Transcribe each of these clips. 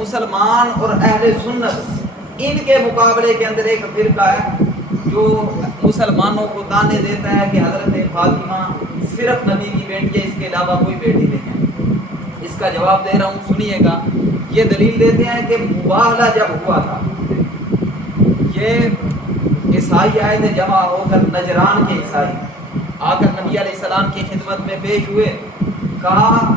مسلمان اور اہل سنت ان کے مقابلے کے اندر ایک فرقہ ہے جو مسلمانوں کو تانے دیتا ہے کہ حضرت فاطمہ صرف نبی کی بیٹی ہے، اس کے علاوہ کوئی بیٹی نہیں ہے۔ اس کا جواب دے رہا ہوں، سنیے گا۔ یہ دلیل دیتے ہیں کہ مباہلہ جب ہوا تھا، یہ عیسائی آئے تھے جمع ہو کر، نجران کے عیسائی آ کر نبی علیہ السلام کی خدمت میں پیش ہوئے، کہا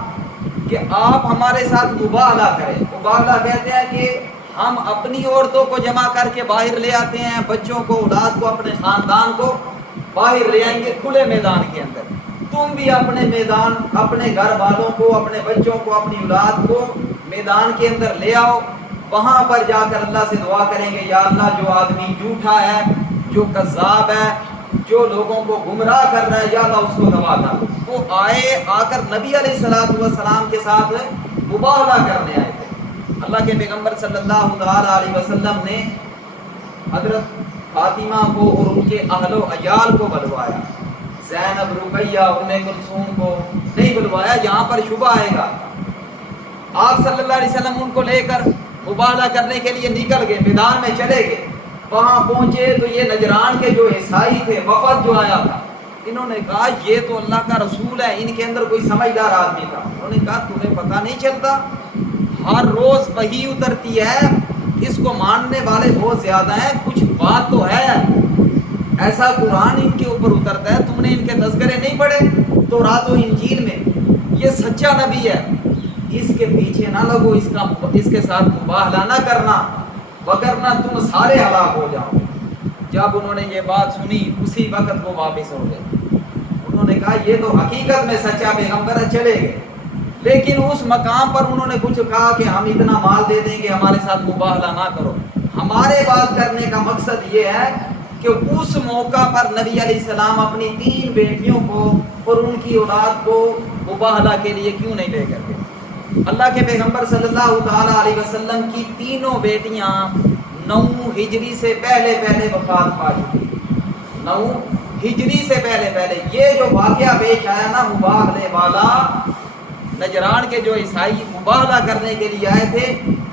کہ آپ ہمارے ساتھ مباہلہ کریں۔ مباہلہ کہتے ہیں کہ ہم اپنی عورتوں کو جمع کر کے باہر لے آتے ہیں، بچوں کو، اولاد کو، اپنے خاندان کو باہر لے آئیں گے کھلے میدان کے اندر، تم بھی اپنے میدان، اپنے گھر والوں کو، اپنے بچوں کو، اپنی اولاد کو میدان کے اندر لے آؤ، وہاں پر جا کر اللہ سے دعا کریں گے، یا اللہ جو آدمی جھوٹا ہے، جو کذاب ہے، جو لوگوں کو گمراہ کر رہا ہے، یا اللہ اس کو دبا کر۔ وہ آ کر نبی علیہ السلام کے ساتھ مباہلہ کرنے آئے تھے۔ اللہ کے پیغمبر صلی اللہ تعالی علیہ وسلم نے حضرت فاطمہ کو اور ان کے اہل و عیال کو بلوایا، زینب، رقیہ، ام کلثوم کو نہیں بلوایا، یہاں پر شبہ آئے گا۔ آپ صلی اللہ علیہ وسلم ان کو لے کر مباہلہ کرنے کے لیے نکل گئے، میدان میں چلے گئے۔ وہاں پہنچے تو یہ نجران کے جو عیسائی تھے، وفد جو آیا تھا، انہوں نے کہا یہ تو اللہ کا رسول ہے، ان کے اندر کوئی سمجھدار آدمی تھا۔ انہوں نے کہا تمہیں پتہ نہیں چلتا، ہر روز وحی اترتی ہے، اس کو ماننے والے بہت زیادہ ہیں، کچھ بات تو ہے، ایسا قرآن ان کے اوپر اترتا ہے، تم نے ان کے تذکرے نہیں پڑھے تورات و انجیل میں، یہ سچا نبی ہے، اس کے پیچھے نہ لگو، اس کے ساتھ مباہلہ نہ کرنا، وگرنہ تم سارے ہلاک ہو جاؤ۔ جب انہوں نے یہ بات سنی اسی وقت وہ واپس ہو گئے، انہوں نے کہا یہ تو حقیقت میں سچا پیغمبر ہے، چلے گئے۔ لیکن اس مقام پر انہوں نے کچھ کہا کہ ہم اتنا مال دے دیں گے، ہمارے ساتھ مباہلہ نہ کرو۔ ہمارے بات کرنے کا مقصد یہ ہے کہ اس موقع پر نبی علیہ السلام اپنی 3 بیٹیوں کو اور ان کی اولاد کو مباہلہ کے لیے کیوں نہیں لے کر گئے؟ اللہ کے پیغمبر صلی اللہ تعالی علیہ وسلم کی 3 بیٹیاں 9 ہجری سے پہلے وفات پا چکی، 9 ہجری سے پہلے۔ یہ جو واقعہ پیش آیا نا مباہلے والا، نجران کے جو عیسائی مباہلہ کرنے کے لیے آئے تھے،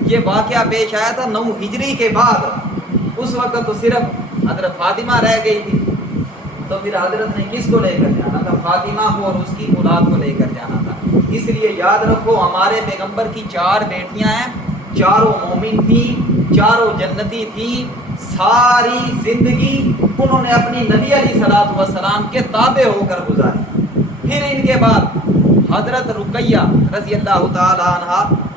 یہ واقعہ پیش آیا تھا 9 ہجری کے بعد۔ اس وقت تو صرف حضرت فاطمہ رہ گئی تھی، تو پھر حضرت نے کس کو لے کر جانا تھا؟ فاطمہ کو اور اس کی اولاد کو لے کر جانا تھا۔ اس لیے یاد رکھو ہمارے پیغمبر کی 4 بیٹیاں ہیں، چاروں مومن تھیں، چاروں جنتی تھیں، ساری زندگی انہوں نے اپنی نبی علیہ السلام کے تابع ہو کر گزاری۔ پھر ان کے بعد حضرت رقیہ رضی اللہ تعالی عنہا